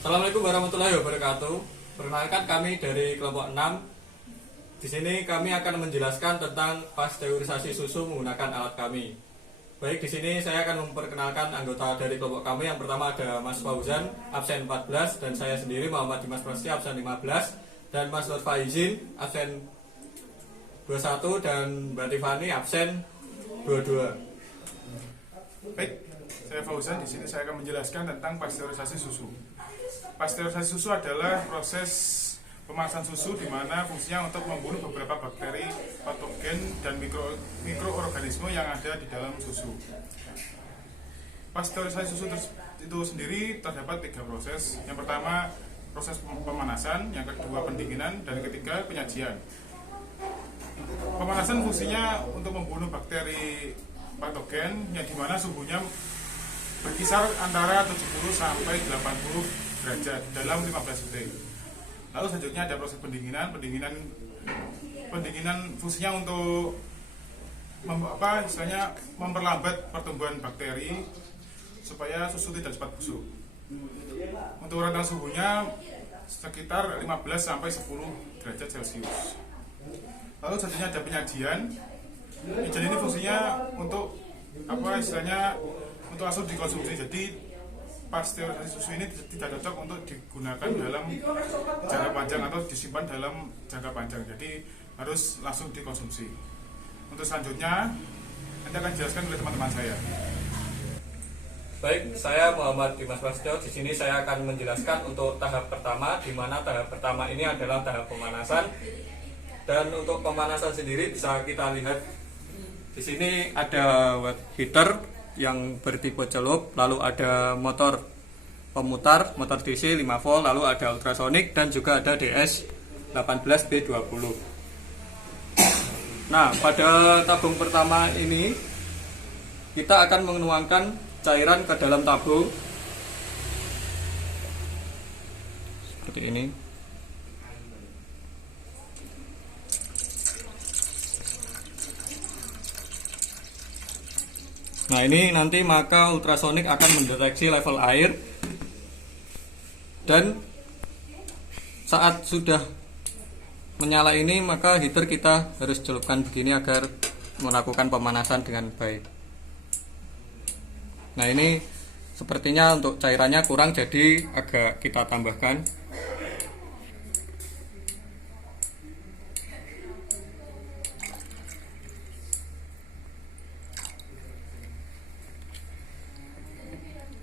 Assalamualaikum warahmatullahi wabarakatuh. Perkenalkan kami dari kelompok 6. Di sini kami akan menjelaskan tentang pasteurisasi susu menggunakan alat kami. Baik, di sini saya akan memperkenalkan anggota dari kelompok kami. Yang pertama ada Mas Fauzan, absen 14, dan saya sendiri Muhammad Dimas Prasetyo, absen 15, dan Mas Nur Faizin, absen 21, dan Mbak Tiffany, absen 22. Baik, saya Fauzan. Di sini saya akan menjelaskan tentang pasteurisasi susu. Pasteurisasi susu adalah proses pemanasan susu di mana fungsinya untuk membunuh beberapa bakteri, patogen, dan mikroorganisme yang ada di dalam susu. Pasteurisasi susu itu sendiri terdapat 3 proses. Yang pertama proses pemanasan, yang kedua pendinginan, dan ketiga penyajian. Pemanasan fungsinya untuk membunuh bakteri patogen yang dimana suhunya berkisar antara 70 sampai 80 derajat dalam 15 detik. Lalu selanjutnya ada proses pendinginan. Pendinginan fungsinya untuk memperlambat pertumbuhan bakteri supaya susu tidak cepat busuk. Untuk rentang suhunya sekitar 15 sampai 10 derajat Celcius. Lalu selanjutnya ada penyajian. Penyajian ini fungsinya untuk untuk langsung dikonsumsi. Jadi pasteurisasi susu ini tidak cocok untuk digunakan dalam jangka panjang atau disimpan dalam jangka panjang. Jadi harus langsung dikonsumsi. Untuk selanjutnya nanti akan dijelaskan oleh teman-teman saya. Baik, saya Muhammad Dimas Prasetyo. Di sini saya akan menjelaskan untuk tahap pertama, di mana tahap pertama ini adalah tahap pemanasan. Dan untuk pemanasan sendiri bisa kita lihat di sini ada watt heater yang bertipe celup, lalu ada motor pemutar, motor DC 5 volt, lalu ada ultrasonic, dan juga ada DS 18B20. Nah, pada tabung pertama ini kita akan menuangkan cairan ke dalam tabung seperti ini. Nah, ini nanti maka ultrasonic akan mendeteksi level air, dan saat sudah menyala ini maka heater kita harus celupkan begini agar melakukan pemanasan dengan baik. Nah, ini sepertinya untuk cairannya kurang, jadi agak kita tambahkan.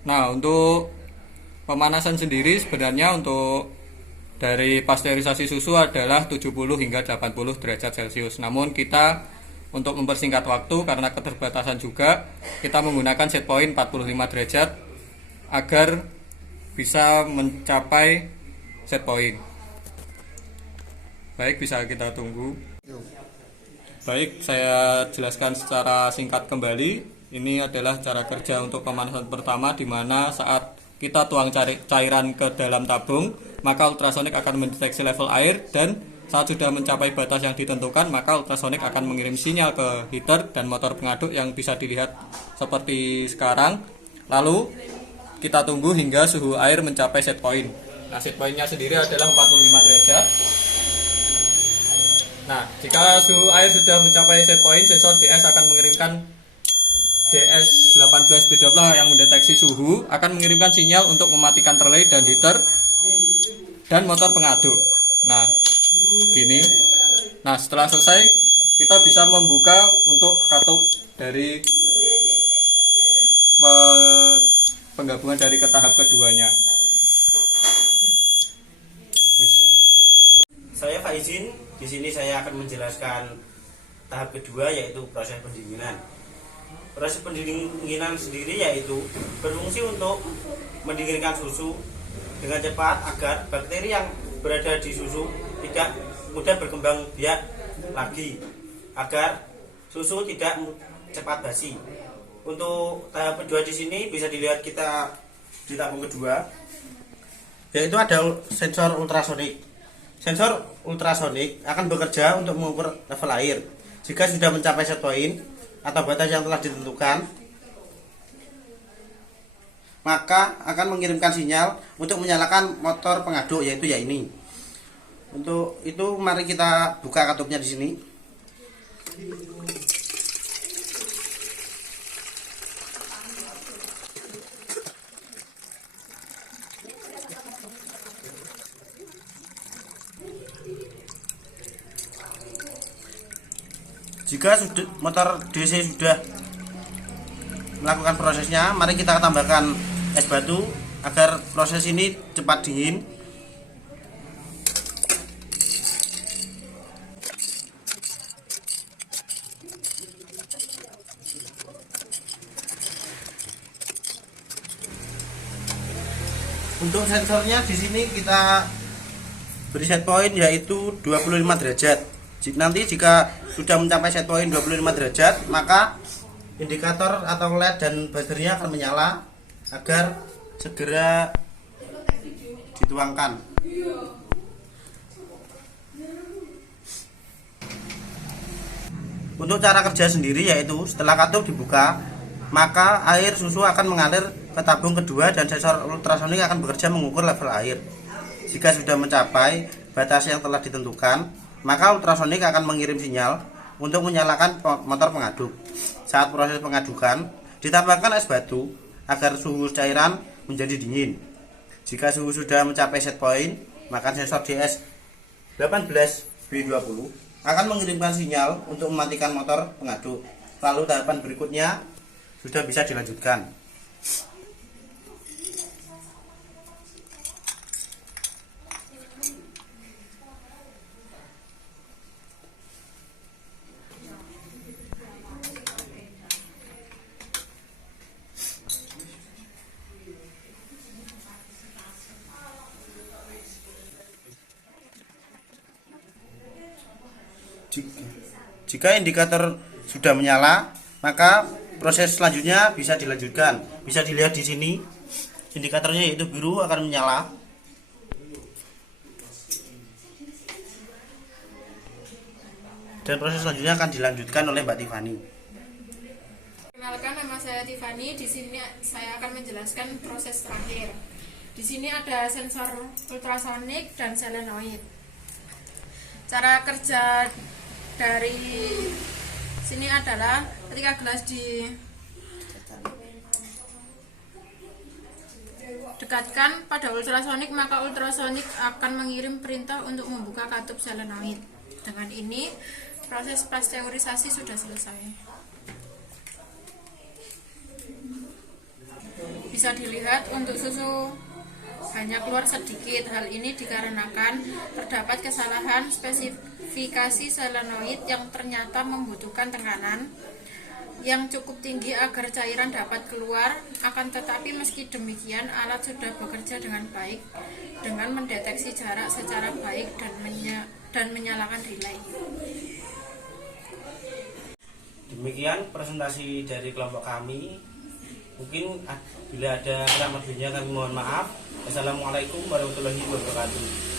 Nah, untuk pemanasan sendiri sebenarnya untuk dari pasteurisasi susu adalah 70 hingga 80 derajat Celcius. Namun kita untuk mempersingkat waktu karena keterbatasan juga, kita menggunakan set point 45 derajat agar bisa mencapai set point. Baik, bisa kita tunggu. Baik, saya jelaskan secara singkat kembali. Ini adalah cara kerja untuk pemanasan pertama, di mana saat kita tuang cairan ke dalam tabung, maka ultrasonic akan mendeteksi level air, dan saat sudah mencapai batas yang ditentukan, maka ultrasonic akan mengirim sinyal ke heater dan motor pengaduk yang bisa dilihat seperti sekarang. Lalu kita tunggu hingga suhu air mencapai set point. Nah, set pointnya sendiri adalah 45 derajat. Nah, jika suhu air sudah mencapai set point, sensor DS akan mengirimkan DS18B20 yang mendeteksi suhu, akan mengirimkan sinyal untuk mematikan relay dan heater dan motor pengaduk. Nah, gini. Nah, setelah selesai kita bisa membuka untuk katup dari penggabungan dari ke tahap keduanya. Saya Faizin. Di sini saya akan menjelaskan tahap kedua, yaitu proses pendinginan. Proses pendinginan sendiri yaitu berfungsi untuk mendinginkan susu dengan cepat agar bakteri yang berada di susu tidak mudah berkembang biak lagi, agar susu tidak cepat basi. Untuk tahap kedua di sini bisa dilihat kita di tabung kedua, yaitu ada sensor ultrasonik. Sensor ultrasonik akan bekerja untuk mengukur level air. Jika sudah mencapai set point atau batas yang telah ditentukan, maka akan mengirimkan sinyal untuk menyalakan motor pengaduk, yaitu ya ini. Untuk itu mari kita buka katupnya di sini. Jika motor DC sudah melakukan prosesnya, mari kita tambahkan es batu agar proses ini cepat dingin. Untuk sensornya di sini kita beri set point yaitu 25 derajat. Nanti jika sudah mencapai set point 25 derajat, maka indikator atau LED dan buzzernya akan menyala agar segera dituangkan. Untuk cara kerja sendiri yaitu setelah katup dibuka, maka air susu akan mengalir ke tabung kedua dan sensor ultrasonik akan bekerja mengukur level air. Jika sudah mencapai batas yang telah ditentukan, maka ultrasonik akan mengirim sinyal untuk menyalakan motor pengaduk. Saat proses pengadukan, ditambahkan es batu agar suhu cairan menjadi dingin. Jika suhu sudah mencapai set point, maka sensor DS18B20 akan mengirimkan sinyal untuk mematikan motor pengaduk. Lalu tahapan berikutnya sudah bisa dilanjutkan. Jika indikator sudah menyala, maka proses selanjutnya bisa dilanjutkan. Bisa dilihat di sini, indikatornya yaitu biru akan menyala. Dan proses selanjutnya akan dilanjutkan oleh Mbak Tiffany. Perkenalkan, nama saya Tiffany. Di sini saya akan menjelaskan proses terakhir. Di sini ada sensor ultrasonik dan solenoid. Cara kerja dari sini adalah ketika gelas didekatkan pada ultrasonik, maka ultrasonik akan mengirim perintah untuk membuka katup solenoid. Dengan ini proses pasteurisasi sudah selesai. Bisa dilihat untuk susu hanya keluar sedikit. Hal ini dikarenakan terdapat kesalahan spesifikasi solenoid yang ternyata membutuhkan tekanan yang cukup tinggi agar cairan dapat keluar. Akan tetapi meski demikian, alat sudah bekerja dengan baik dengan mendeteksi jarak secara baik dan menyalakan relay. Demikian presentasi dari kelompok kami. Mungkin bila ada kurang lebihnya kami mohon maaf. Assalamualaikum warahmatullahi wabarakatuh.